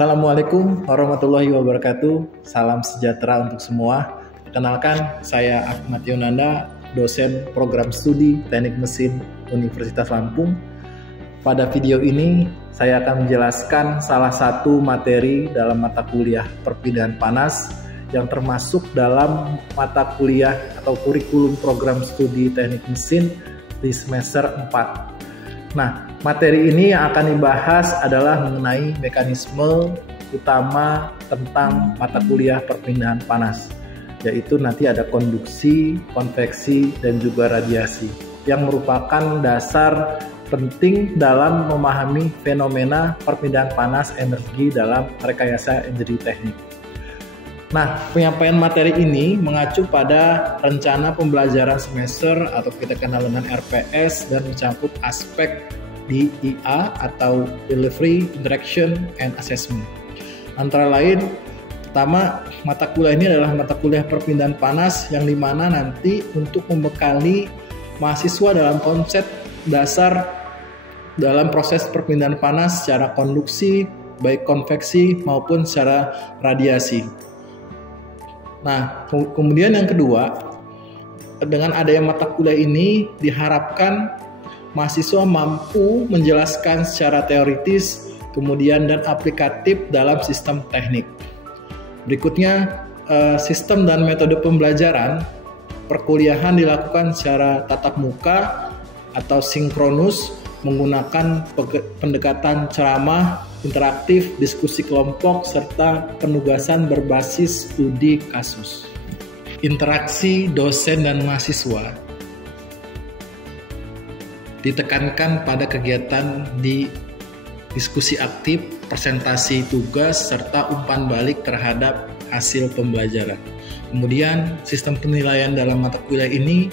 Assalamualaikum warahmatullahi wabarakatuh. Salam sejahtera untuk semua. Perkenalkan, saya Ahmad Yonanda, dosen program studi Teknik Mesin Universitas Lampung. Pada video ini, saya akan menjelaskan salah satu materi dalam mata kuliah perpindahan panas yang termasuk dalam mata kuliah atau kurikulum program studi Teknik Mesin di semester 4. Nah, materi ini yang akan dibahas adalah mengenai mekanisme utama tentang mata kuliah perpindahan panas, yaitu nanti ada konduksi, konveksi, dan juga radiasi, yang merupakan dasar penting dalam memahami fenomena perpindahan panas energi dalam rekayasa energi teknik. Nah, penyampaian materi ini mengacu pada rencana pembelajaran semester atau kita kenal dengan RPS dan mencakup aspek DIA atau Delivery, Interaction, and Assessment. Antara lain, pertama, mata kuliah ini adalah mata kuliah perpindahan panas yang dimana nanti untuk membekali mahasiswa dalam konsep dasar dalam proses perpindahan panas secara konduksi, baik konveksi maupun secara radiasi. Nah, kemudian yang kedua, dengan adanya mata kuliah ini diharapkan mahasiswa mampu menjelaskan secara teoritis, kemudian dan aplikatif dalam sistem teknik. Berikutnya, sistem dan metode pembelajaran perkuliahan dilakukan secara tatap muka atau sinkronus menggunakan pendekatan ceramah, interaktif, diskusi kelompok, serta penugasan berbasis studi kasus. Interaksi dosen dan mahasiswa ditekankan pada kegiatan di diskusi aktif, presentasi tugas, serta umpan balik terhadap hasil pembelajaran. Kemudian sistem penilaian dalam mata kuliah ini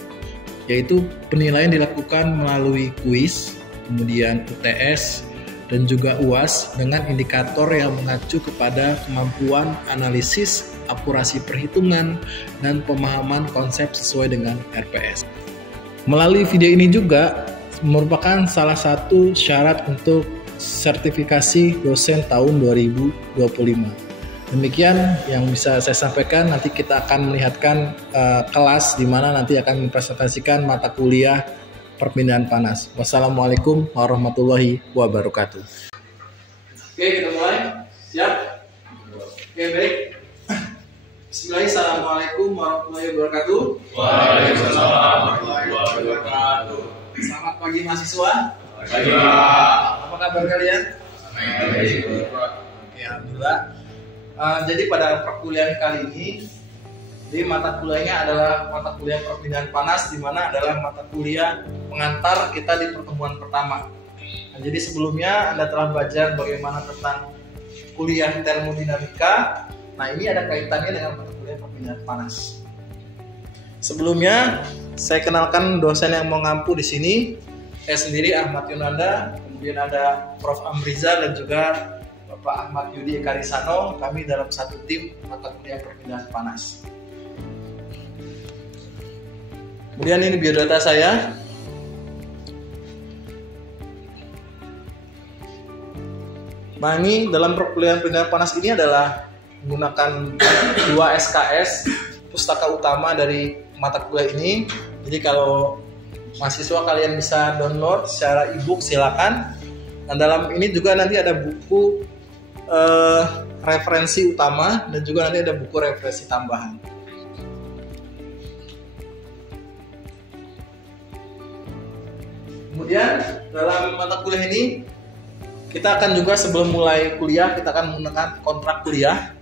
yaitu penilaian dilakukan melalui kuis, kemudian UTS, dan juga UAS dengan indikator yang mengacu kepada kemampuan analisis, akurasi perhitungan, dan pemahaman konsep sesuai dengan RPS. Melalui video ini juga merupakan salah satu syarat untuk sertifikasi dosen tahun 2025. Demikian yang bisa saya sampaikan. Nanti kita akan melihatkan kelas di mana nanti akan mempresentasikan mata kuliah perpindahan panas. Wassalamualaikum warahmatullahi wabarakatuh. Oke, kita mulai. Siap? Oke, baik. Bismillahirrahmanirrahim. Assalamualaikum warahmatullahi wabarakatuh. Waalaikumsalam warahmatullahi wabarakatuh. Selamat pagi mahasiswa. Pagi. Apa kabar kalian? Baik. Oke, alhamdulillah. Jadi pada perkuliahan kali ini, di mata kuliahnya adalah mata kuliah perpindahan panas, di mana adalah mata kuliah pengantar kita di pertemuan pertama. Nah, jadi sebelumnya Anda telah belajar bagaimana tentang kuliah termodinamika. Nah, ini ada kaitannya dengan mata kuliah perpindahan panas. Sebelumnya, saya kenalkan dosen yang mengampu di sini. Saya sendiri Ahmad Yonanda, kemudian ada Prof. Amriza dan juga Bapak Ahmad Yudi Ekarisano. Kami dalam satu tim mata kuliah perpindahan panas. Kemudian ini biodata saya. Nah, ini dalam perkuliahan perpindahan panas ini adalah menggunakan 2 SKS pustaka utama dari mata kuliah ini. Jadi kalau mahasiswa kalian bisa download secara e-book silakan. Nah, dalam ini juga nanti ada buku referensi utama dan juga nanti ada buku referensi tambahan. Kemudian dalam mata kuliah ini kita akan juga sebelum mulai kuliah kita akan menggunakan kontrak kuliah.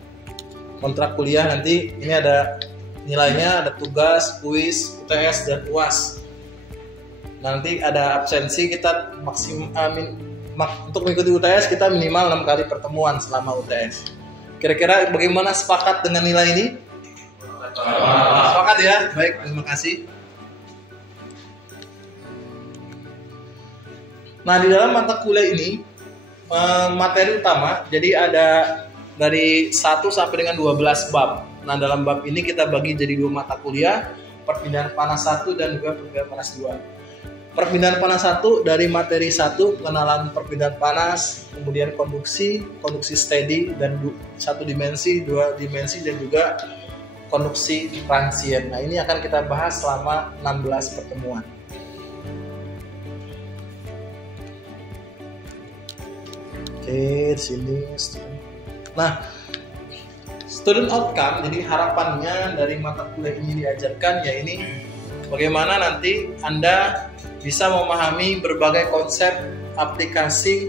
Kontrak kuliah nanti ini ada nilainya, ada tugas, kuis, UTS, dan UAS. Nanti ada absensi kita untuk mengikuti UTS kita minimal 6 kali pertemuan selama UTS. Kira-kira bagaimana sepakat dengan nilai ini? Sepakat ya? Baik, terima kasih. Nah, di dalam mata kuliah ini materi utama, jadi ada dari 1 sampai dengan 12 bab. Nah, dalam bab ini kita bagi jadi 2 mata kuliah, perpindahan panas 1 dan juga perpindahan panas 2. Perpindahan panas 1 dari materi 1, pengenalan perpindahan panas, kemudian konduksi steady dan 1 dimensi, 2 dimensi, dan juga konduksi transient. Nah, ini akan kita bahas selama 16 pertemuan. Oke, di sini. Nah, student outcome, jadi harapannya dari mata kuliah ini diajarkan, ya ini bagaimana nanti Anda bisa memahami berbagai konsep aplikasi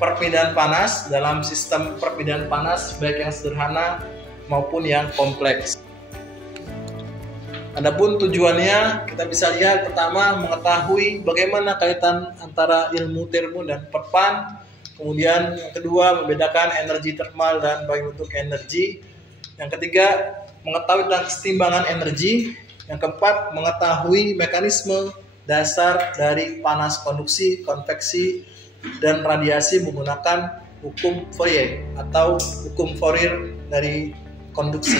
perpindahan panas dalam sistem perpindahan panas, baik yang sederhana maupun yang kompleks. Adapun tujuannya, kita bisa lihat pertama mengetahui bagaimana kaitan antara ilmu termo dan perpan. Kemudian yang kedua membedakan energi termal dan baik bentuk energi. Yang ketiga mengetahui tentang kesetimbangan energi. Yang keempat mengetahui mekanisme dasar dari panas konduksi, konveksi, dan radiasi menggunakan hukum Fourier atau hukum Fourier dari konduksi.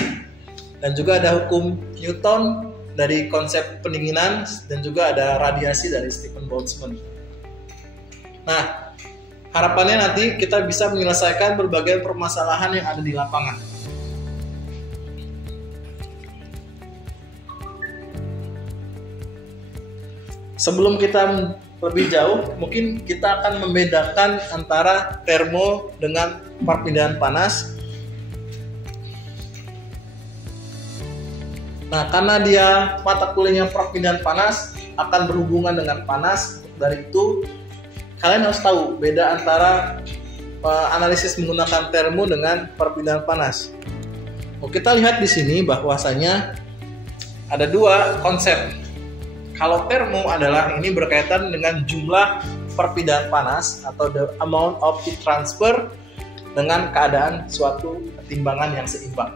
Dan juga ada hukum Newton dari konsep pendinginan, dan juga ada radiasi dari Stephen Boltzmann. Nah, harapannya nanti kita bisa menyelesaikan berbagai permasalahan yang ada di lapangan. Sebelum kita lebih jauh, mungkin kita akan membedakan antara termo dengan perpindahan panas. Nah, karena dia mata kuliahnya perpindahan panas akan berhubungan dengan panas, dari itu kalian harus tahu beda antara analisis menggunakan termo dengan perpindahan panas. Kita lihat di sini bahwasanya ada dua konsep. Kalau termo adalah ini berkaitan dengan jumlah perpindahan panas atau the amount of heat transfer dengan keadaan suatu timbangan yang seimbang.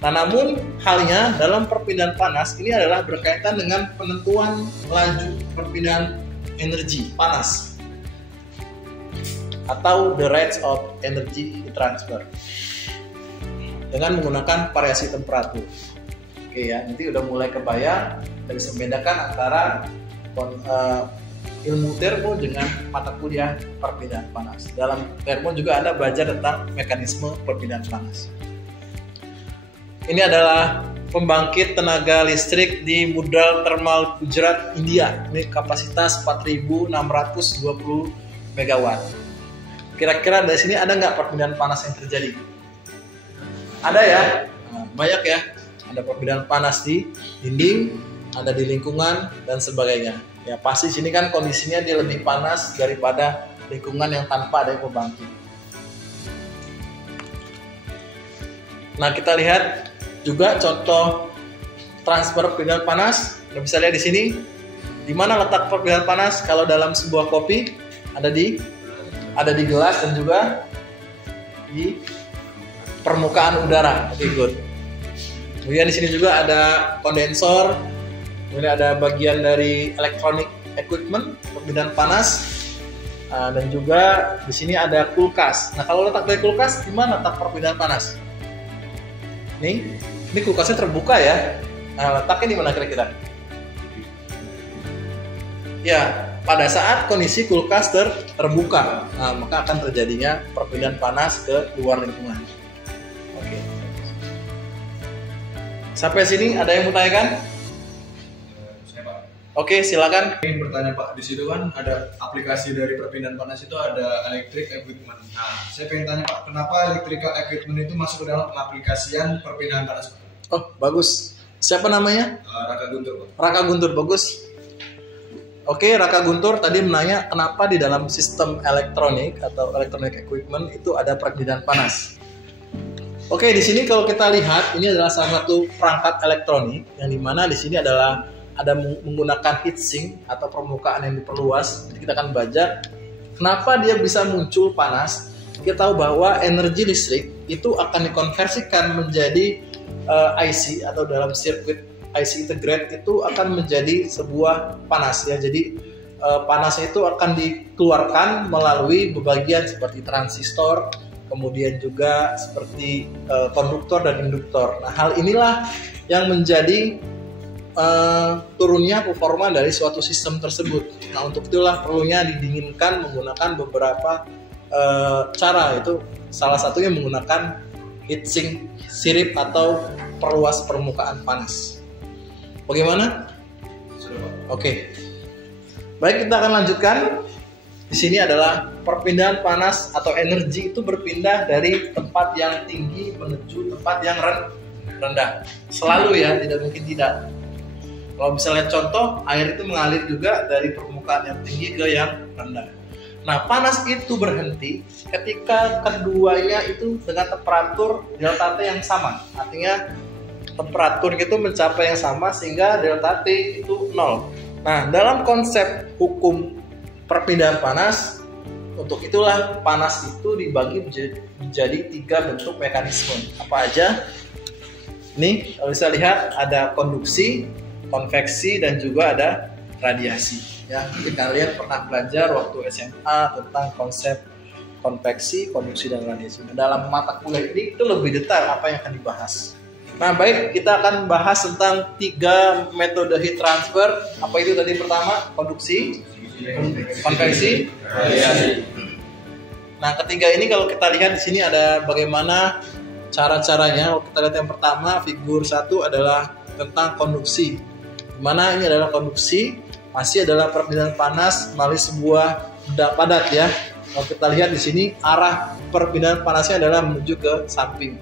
Nah, namun halnya dalam perpindahan panas ini adalah berkaitan dengan penentuan laju perpindahan energi panas atau the rates of energy transfer dengan menggunakan variasi temperatur. Oke ya, nanti udah mulai kebayang, kita bisa membedakan antara ilmu termo dengan mata kuliah perpindahan panas. Dalam termo juga Anda belajar tentang mekanisme perpindahan panas. Ini adalah pembangkit tenaga listrik di Mudal Thermal Gujarat, India. Ini kapasitas 4.620 MW. Kira-kira dari sini ada nggak perpindahan panas yang terjadi? Ada ya, banyak ya. Ada perpindahan panas di dinding, ada di lingkungan, dan sebagainya. Ya pasti sini kan kondisinya dia lebih panas daripada lingkungan yang tanpa ada pembangkit. Nah, kita lihat juga contoh transfer perpindahan panas. Kita bisa lihat di sini di mana letak perpindahan panas. Kalau dalam sebuah kopi ada di gelas dan juga di permukaan udara. Oke, good. Kemudian di sini juga ada kondensor. Kemudian ada bagian dari electronic equipment perpindahan panas. Dan juga di sini ada kulkas. Nah, kalau letak dari kulkas, di mana letak perpindahan panas? Ini kulkasnya terbuka ya. Nah, letaknya di mana kira-kira? Ya, pada saat kondisi kulkas terbuka, maka akan terjadinya perpindahan panas ke luar lingkungan. Oke. Sampai sini ada yang mau tanyakan? Saya, Pak. Oke, silakan. Ingin bertanya, Pak. Di situ kan ada aplikasi dari perpindahan panas itu ada electric equipment. Nah, saya pengen tanya, Pak, kenapa electrical equipment itu masuk ke dalam pengaplikasian perpindahan panas, Pak? Oh, bagus. Siapa namanya? Raka Guntur, Pak. Raka Guntur, bagus. Oke, Raka Guntur tadi menanya kenapa di dalam sistem elektronik atau electronic equipment itu ada perpindahan panas. Oke, di sini kalau kita lihat ini adalah salah satu perangkat elektronik yang dimana di sini adalah ada menggunakan heatsink atau permukaan yang diperluas. Jadi kita akan baca kenapa dia bisa muncul panas. Kita tahu bahwa energi listrik itu akan dikonversikan menjadi IC atau dalam sirkuit IC integrate itu akan menjadi sebuah panas ya. Jadi panasnya itu akan dikeluarkan melalui bagian seperti transistor, kemudian juga seperti konduktor dan induktor. Nah, hal inilah yang menjadi turunnya performa dari suatu sistem tersebut. Nah, untuk itulah perlunya didinginkan menggunakan beberapa cara, itu salah satunya menggunakan heat sink sirip atau perluas permukaan panas. Bagaimana? Oke. Baik, kita akan lanjutkan. Di sini adalah perpindahan panas atau energi itu berpindah dari tempat yang tinggi menuju tempat yang rendah. Selalu ya, tidak mungkin tidak. Kalau misalnya contoh, air itu mengalir juga dari permukaan yang tinggi ke yang rendah. Nah, panas itu berhenti ketika keduanya itu dengan temperatur delta T yang sama. Artinya temperatur itu mencapai yang sama sehingga delta T itu 0. Nah, dalam konsep hukum perpindahan panas, untuk itulah panas itu dibagi menjadi 3 bentuk mekanisme. Apa aja? Ini kalau bisa lihat ada konduksi, konveksi, dan juga ada radiasi. Ya, mungkin kalian pernah belajar waktu SMA tentang konsep konveksi, konduksi, dan radiasi. Nah, dalam mata kuliah ini itu lebih detail apa yang akan dibahas. Nah, baik, kita akan bahas tentang 3 metode heat transfer. Apa itu tadi pertama? Konduksi, konveksi, radiasi. Nah, ketiga ini kalau kita lihat di sini ada bagaimana cara-caranya. Kalau kita lihat yang pertama, figur 1 adalah tentang konduksi. Dimana ini adalah konduksi, masih adalah perpindahan panas melalui sebuah benda padat ya. Kalau kita lihat di sini arah perpindahan panasnya adalah menuju ke samping.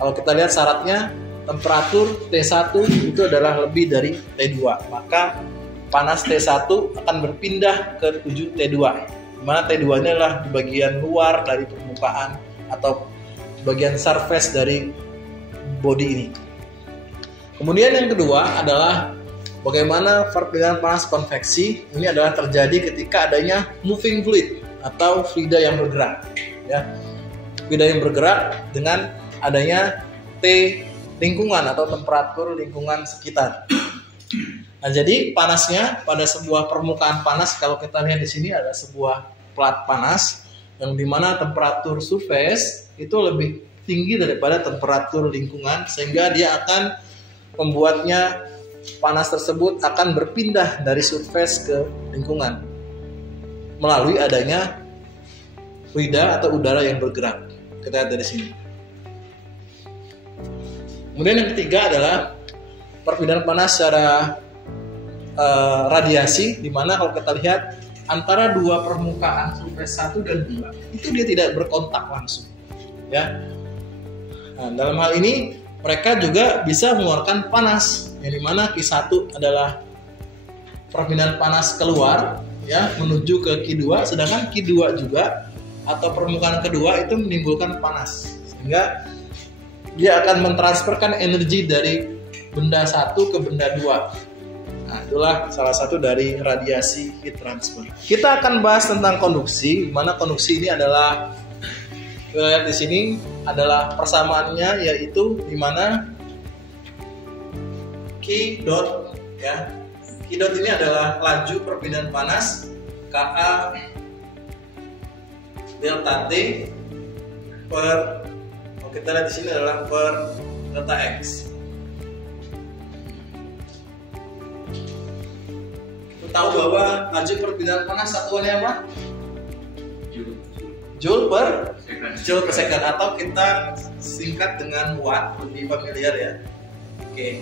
Kalau kita lihat syaratnya temperatur T1 itu adalah lebih dari T2, maka panas T1 akan berpindah ke 7 T2. Di mana T2 ini adalah di bagian luar dari permukaan atau bagian surface dari body ini. Kemudian yang kedua adalah bagaimana perpindahan panas konveksi. Ini adalah terjadi ketika adanya moving fluid atau fluida yang bergerak. Ya, fluida yang bergerak dengan adanya T lingkungan atau temperatur lingkungan sekitar. Nah, jadi panasnya pada sebuah permukaan panas, kalau kita lihat di sini ada sebuah plat panas yang dimana temperatur surface itu lebih tinggi daripada temperatur lingkungan, sehingga dia akan membuatnya panas tersebut akan berpindah dari surface ke lingkungan melalui adanya fluida atau udara yang bergerak. Kita lihat dari sini. Kemudian yang ketiga adalah perpindahan panas secara radiasi, di mana kalau kita lihat antara dua permukaan surface 1 dan 2 itu dia tidak berkontak langsung. Ya. Nah, dalam hal ini mereka juga bisa mengeluarkan panas, yang dimana Q1 adalah perpindahan panas keluar ya menuju ke Q2, sedangkan Q2 juga atau permukaan kedua itu menimbulkan panas, sehingga dia akan mentransferkan energi dari benda 1 ke benda 2. Nah, itulah salah satu dari radiasi heat transfer. Kita akan bahas tentang konduksi, di mana konduksi ini adalah, kita lihat di sini adalah persamaannya, yaitu di mana Q dot ya. Q dot ini adalah laju perpindahan panas Ka delta T per, kalau kita lihat di sini adalah per delta X. Kita tahu bahwa laju perpindahan panas satuannya apa? Joule per second, atau kita singkat dengan watt, lebih familiar ya. Oke,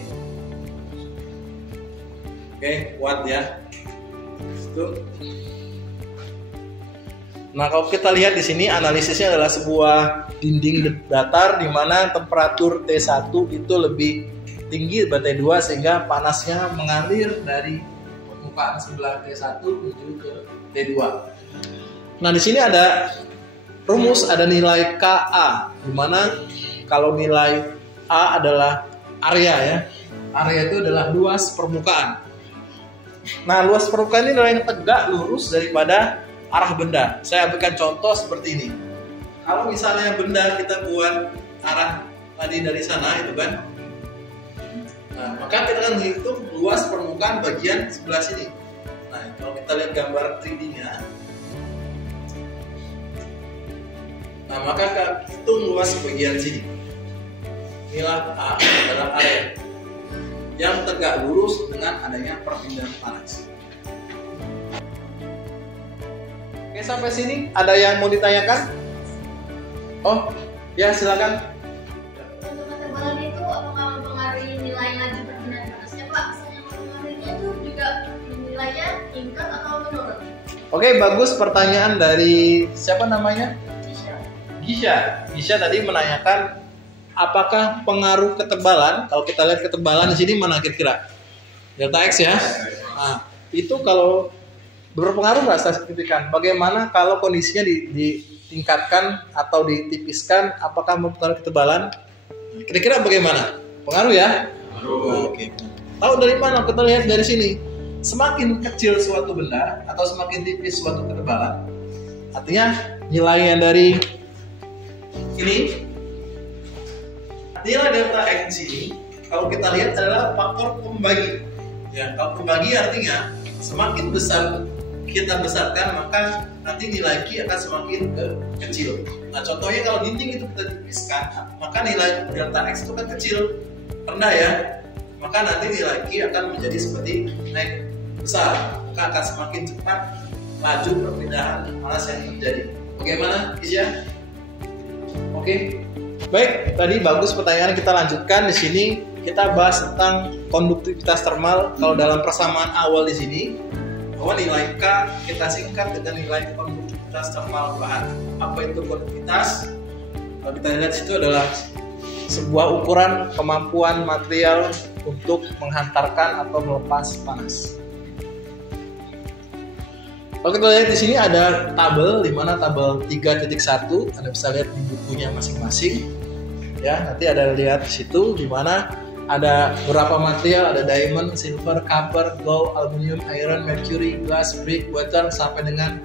watt ya. Itu. Nah, kalau kita lihat di sini analisisnya adalah sebuah dinding datar di mana temperatur T1 itu lebih tinggi daripada T2, sehingga panasnya mengalir dari permukaan sebelah T1 menuju ke T2. Nah, di sini ada rumus, ada nilai Ka, di mana kalau nilai A adalah area ya. Area itu adalah luas permukaan. Nah, luas permukaan ini adalah yang tegak lurus daripada arah benda. Saya berikan contoh seperti ini. Kalau misalnya benda kita buat arah tadi dari sana itu kan. Nah, maka kita akan menghitung luas permukaan bagian sebelah sini. Nah, kalau kita lihat gambar 3D-nya. Nah, maka kita hitung luas bagian sini. Inilah A adalah area. yang tegak lurus dengan adanya perpindahan panas. Oke, sampai sini ada yang mau ditanyakan? Oh, ya silakan. Untuk ketebalan itu apakah mempengaruhi nilai laju perpindahan panasnya, Pak? Misalnya mempengaruhinya itu juga nilainya meningkat atau menurun? Oke, bagus pertanyaan dari siapa namanya? Gisha. Gisha tadi menanyakan apakah pengaruh ketebalan, kalau kita lihat ketebalan di sini mana kira-kira? Delta X ya. Nah, itu kalau berpengaruh nggak secara signifikan? Bagaimana kalau kondisinya ditingkatkan atau ditipiskan? Apakah mempengaruhi ketebalan? Kira-kira bagaimana? Pengaruh ya? Pengaruh. Oke. Tahu dari mana? Kita lihat dari sini. Semakin kecil suatu benda atau semakin tipis suatu ketebalan, artinya nilai yang dari ini, nilai delta X ini kalau kita lihat adalah faktor pembagi. Ya, kalau pembagi artinya semakin besar kita besarkan, maka nanti nilai Q akan semakin kecil. Nah, contohnya kalau dinding itu kita tipiskan, maka nilai delta X itu kan kecil, rendah ya. Maka nanti nilai Q akan menjadi seperti naik besar, maka akan semakin cepat laju perpindahan panas yang terjadi. Bagaimana, Isya? Oke. Baik, tadi bagus pertanyaan, kita lanjutkan di sini. Kita bahas tentang konduktivitas termal. Kalau dalam persamaan awal di sini, bahwa nilai K kita singkat dengan nilai konduktivitas termal bahan. Apa itu konduktivitas? Kalau kita lihat situ adalah sebuah ukuran kemampuan material untuk menghantarkan atau melepas panas. Kalau kita lihat di sini ada tabel, di mana tabel 3.1, Anda bisa lihat di bukunya masing-masing. Ya, nanti ada lihat di situ di mana ada beberapa material, ada diamond, silver, copper, gold, aluminium, iron, mercury, glass, brick, water, sampai dengan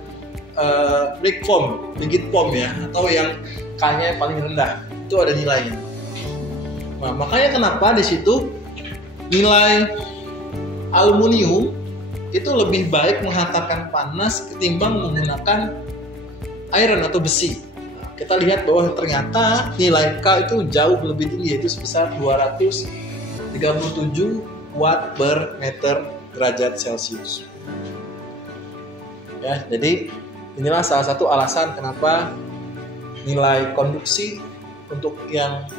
brick foam, rigid foam ya, atau yang K-nya paling rendah. Itu ada nilainya. Nah, makanya kenapa di situ nilai aluminium itu lebih baik menghantarkan panas ketimbang menggunakan iron atau besi. Nah, kita lihat bahwa ternyata nilai K itu jauh lebih tinggi, yaitu sebesar 237 watt per meter derajat Celcius. Ya, jadi inilah salah satu alasan kenapa nilai konduksi untuk yang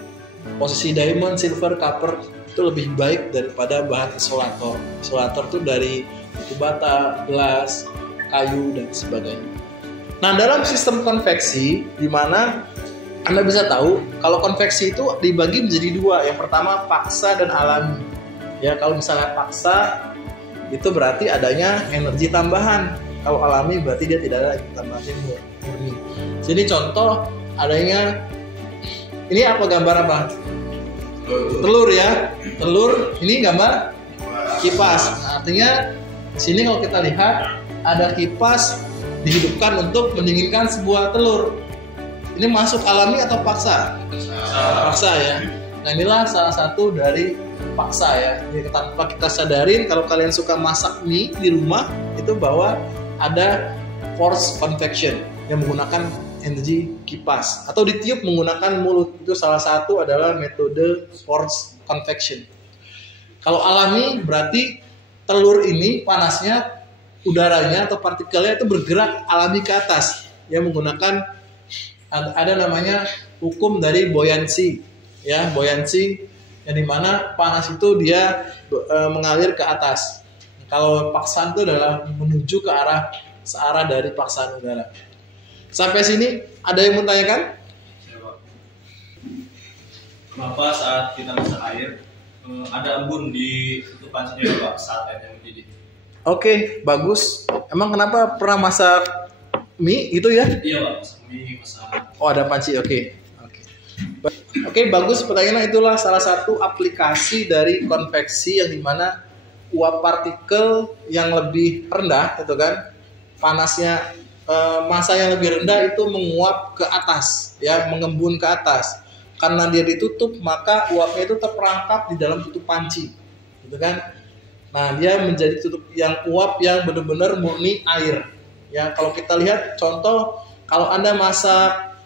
posisi diamond, silver, copper itu lebih baik daripada bahan isolator. Isolator itu dari batu bata, gelas, kayu, dan sebagainya. Nah, dalam sistem konveksi, di mana Anda bisa tahu kalau konveksi itu dibagi menjadi dua. Yang pertama paksa dan alami. Ya, kalau misalnya paksa itu berarti adanya energi tambahan. Kalau alami berarti dia tidak ada tambahan murni. Jadi contoh adanya, ini apa gambar apa? Telur ya. Telur ini gambar kipas. Nah, artinya di sini kalau kita lihat ada kipas dihidupkan untuk mendinginkan sebuah telur. Ini masuk alami atau paksa? Paksa ya. Nah, inilah salah satu dari paksa ya. Jadi tanpa kita sadarin, kalau kalian suka masak mie di rumah, itu bahwa ada forced convection yang menggunakan energi kipas atau ditiup menggunakan mulut. Itu salah satu adalah metode forced convection. Kalau alami berarti telur ini panasnya, udaranya atau partikelnya itu bergerak alami ke atas, yang menggunakan ada namanya hukum dari buoyancy, ya, buoyancy, yang dimana panas itu dia mengalir ke atas. Kalau paksaan itu adalah menuju ke arah searah dari paksaan udara. Sampai sini ada yang mau tanyakan? Kenapa saat kita masak air ada embun di tutupan senjata Pak saat airnya mendidih? Oke, bagus. Emang kenapa pernah masak mie itu ya? Iya Pak, masak mie, masak. Oh, ada panci. Oke, bagus pertanyaan. Itulah salah satu aplikasi dari konveksi yang dimana uap partikel yang lebih rendah, itu kan, panasnya massa yang lebih rendah itu menguap ke atas, ya, mengembun ke atas. Karena dia ditutup, maka uapnya itu terperangkap di dalam tutup panci, gitu kan. Nah, dia menjadi tutup yang uap yang benar-benar murni air. Ya, kalau kita lihat contoh, kalau Anda masak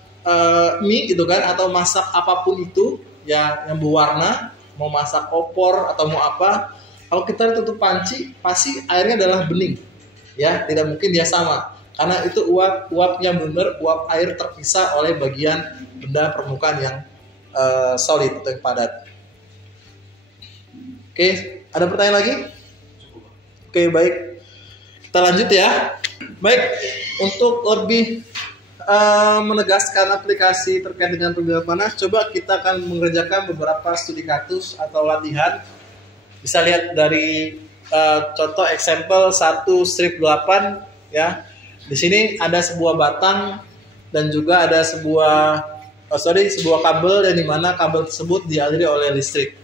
mie gitu kan, atau masak apapun itu ya yang berwarna, mau masak opor atau mau apa, kalau kita tutup panci pasti airnya adalah bening, ya tidak mungkin dia sama, karena itu uapnya benar uap air terpisah oleh bagian benda permukaan yang solid atau yang padat. Oke, ada pertanyaan lagi? Oke, baik, kita lanjut ya. Baik, untuk lebih menegaskan aplikasi terkait dengan perpindahan panas, coba kita akan mengerjakan beberapa studi kasus atau latihan. Bisa lihat dari contoh example 1/8 ya. Di sini ada sebuah batang dan juga ada sebuah kabel, dan di mana kabel tersebut dialiri oleh listrik.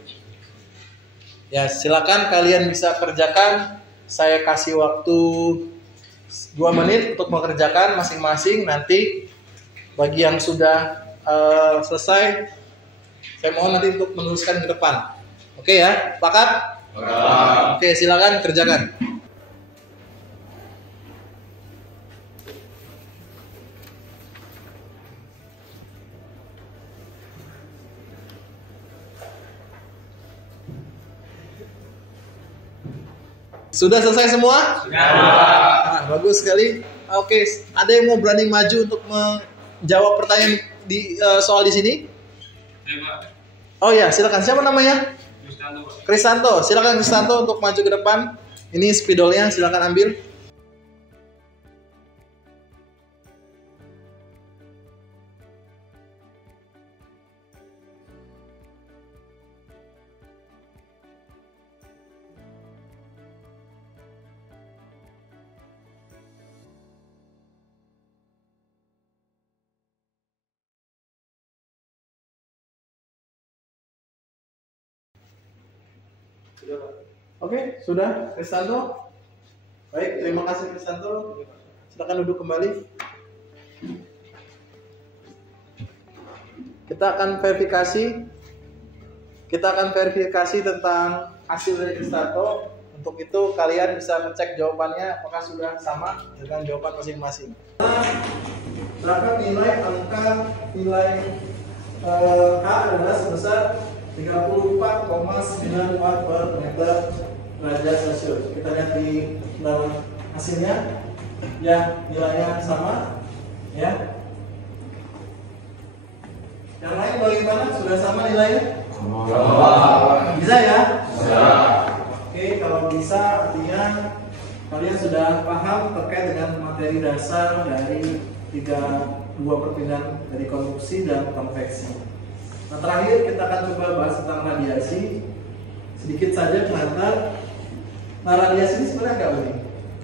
Ya, silakan kalian bisa kerjakan. Saya kasih waktu 2 menit untuk mengerjakan masing-masing. Nanti bagi yang sudah selesai, saya mohon nanti untuk menuliskan ke depan. Oke ya, sepakat? Oke, silakan kerjakan. Sudah selesai semua? Sudah. Nah, bagus sekali. Oke, ada yang mau berani maju untuk menjawab pertanyaan di soal di sini? Oh ya, silakan. Siapa namanya? Kristanto. Silakan Kristanto untuk maju ke depan. Ini spidolnya, silakan ambil. Oke, sudah Kristanto. Baik, terima kasih Kristanto. Silakan duduk kembali. Kita akan verifikasi tentang hasil dari Kristanto. Untuk itu kalian bisa ngecek jawabannya apakah sudah sama dengan jawaban masing-masing. Berapa nilai H adalah sebesar 34,94 per meter derajat Celcius. Kita lihat di dalam hasilnya, ya nilainya sama, ya. Yang lain bagaimana? Sudah sama nilainya? Bisa ya? Bisa. Oke, kalau bisa artinya kalian sudah paham terkait dengan materi dasar dari dua perpindahan dari konduksi dan konveksi. Nah, terakhir kita akan coba bahas tentang radiasi. Sedikit saja pengantar. Nah, radiasi ini sebenarnya agak unik.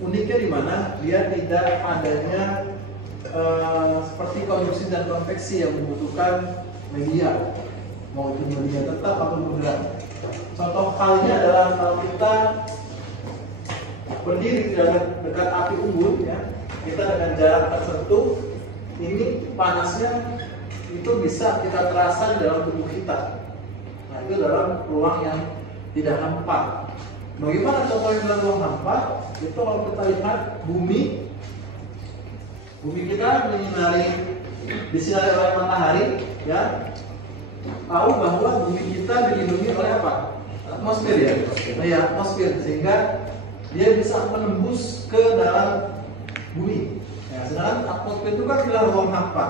Uniknya di mana dia tidak adanya seperti konduksi dan konveksi yang membutuhkan media, mau itu media tetap atau bergerak. Contoh halnya adalah kalau kita berdiri di dekat api unggun, ya, kita dengan jarak tertentu, ini panasnya itu bisa kita terasa di dalam tubuh kita. Nah, itu dalam ruang yang tidak hampa. Bagaimana contohnya dalam ruang hampa? Itu kalau kita lihat bumi kita disinari oleh matahari, ya. Tahu bahwa bumi kita dilindungi oleh apa? Atmosfer, ya. Nah, ya, atmosfer, sehingga dia bisa menembus ke dalam bumi. Ya, sedangkan atmosfer itu kan adalah ruang hampa.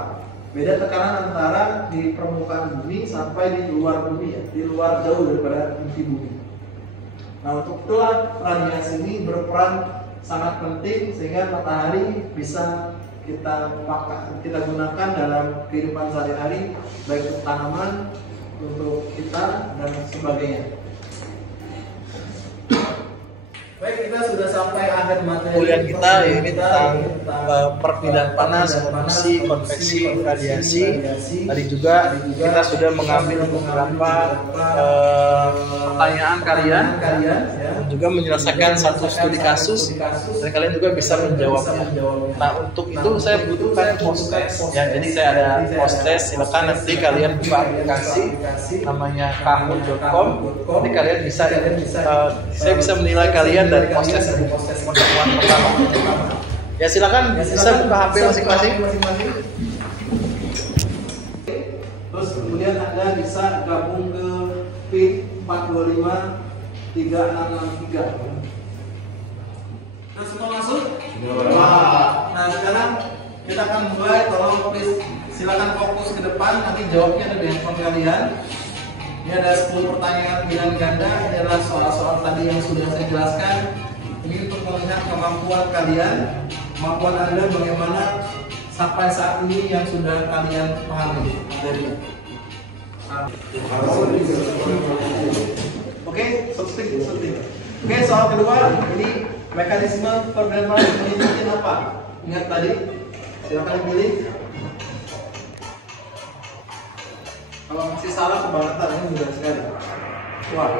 Beda tekanan antara di permukaan bumi sampai di luar bumi, ya, di luar jauh daripada inti bumi. Nah, untuk itulah radiasi ini berperan sangat penting sehingga matahari bisa kita gunakan dalam kehidupan sehari-hari, baik untuk tanaman, untuk kita dan sebagainya. Baik, kita sudah sampai akhir materi kuliah kita, ini tentang perpindahan panas, konduksi, konveksi, radiasi. Tadi juga kita sudah mengambil beberapa pertanyaan kalian dan juga menyelesaikan satu studi kasus, dan kalian juga bisa menjawabnya. Nah, untuk itu saya butuhkan post test, ya. Jadi saya ada post test. Silakan nanti kalian buka aplikasi namanya kahoot.com. Nanti kalian bisa saya bisa menilai kalian dari proses pertemuan pertama. Ya, silakan bisa buka HP masing-masing. Terus kemudian Anda bisa gabung ke PIN 4 Nah, semua masuk? Nah, sekarang kita akan mulai. Tolong please silakan fokus ke depan, nanti jawabnya ada di handphone kalian. Ini ada 10 pertanyaan pilihan ganda. Ini adalah soal-soal tadi yang sudah saya jelaskan. Ini untuk melihat kemampuan kalian, kemampuan Anda bagaimana sampai saat ini yang sudah kalian pahami materinya. Oke, seperti. Oke, soal kedua, ini mekanisme pergerakan menunjukkan apa? Ingat tadi, silakan pilih. Kalau masih salah kebangetan, ini mudah sekali. Wah,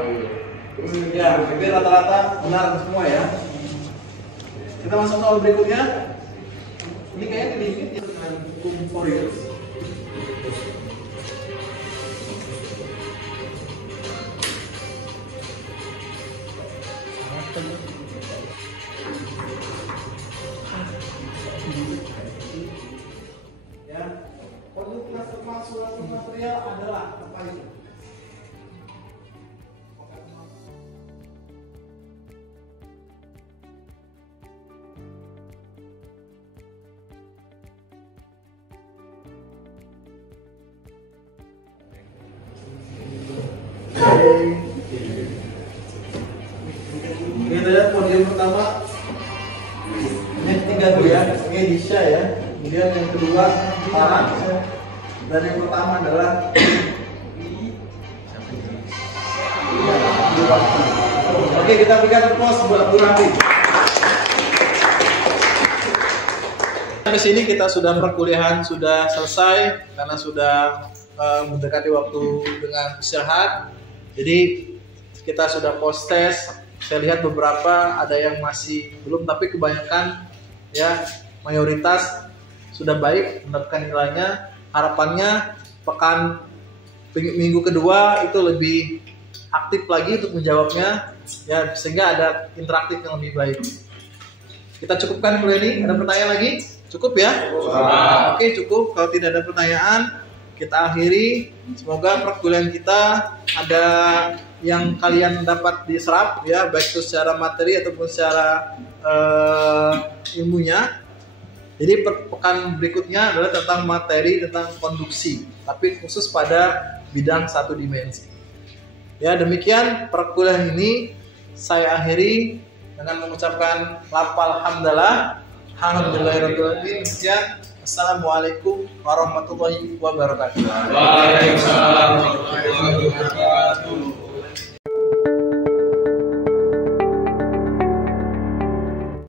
ya, tapi rata-rata benar semua ya. Kita masuk soal berikutnya. Ini kayaknya dikit ya dengan hukum Fourier. Ya, produktivitas suatu material adalah apa itu? Kita lihat podium pertama. Ini ketiga dulu ya, ini Disha ya. Kemudian yang kedua Farah. Dan yang pertama adalah Oke, kita berikan applause buat Bu Raffi. Sampai sini kita sudah perkuliahan sudah selesai karena sudah mendekati waktu dengan istirahat. Jadi kita sudah post test. Saya lihat beberapa ada yang masih belum, tapi kebanyakan ya mayoritas sudah baik mendapatkan nilainya. Harapannya pekan minggu kedua itu lebih aktif lagi untuk menjawabnya ya, sehingga ada interaktif yang lebih baik. Kita cukupkan kuliah ini. Ada pertanyaan lagi? Cukup ya? Oke, cukup. Kalau tidak ada pertanyaan, kita akhiri. Semoga perkuliahan kita ada yang kalian dapat diserap ya, baik itu secara materi ataupun secara ilmunya. Jadi pekan berikutnya adalah tentang materi, tentang konduksi, tapi khusus pada bidang satu dimensi. Ya, demikian perkuliahan ini saya akhiri dengan mengucapkan lafal hamdalah. Alhamdulillahirabbil alamin. Assalamualaikum warahmatullahi wabarakatuh. Waalaikumsalam warahmatullahi wabarakatuh.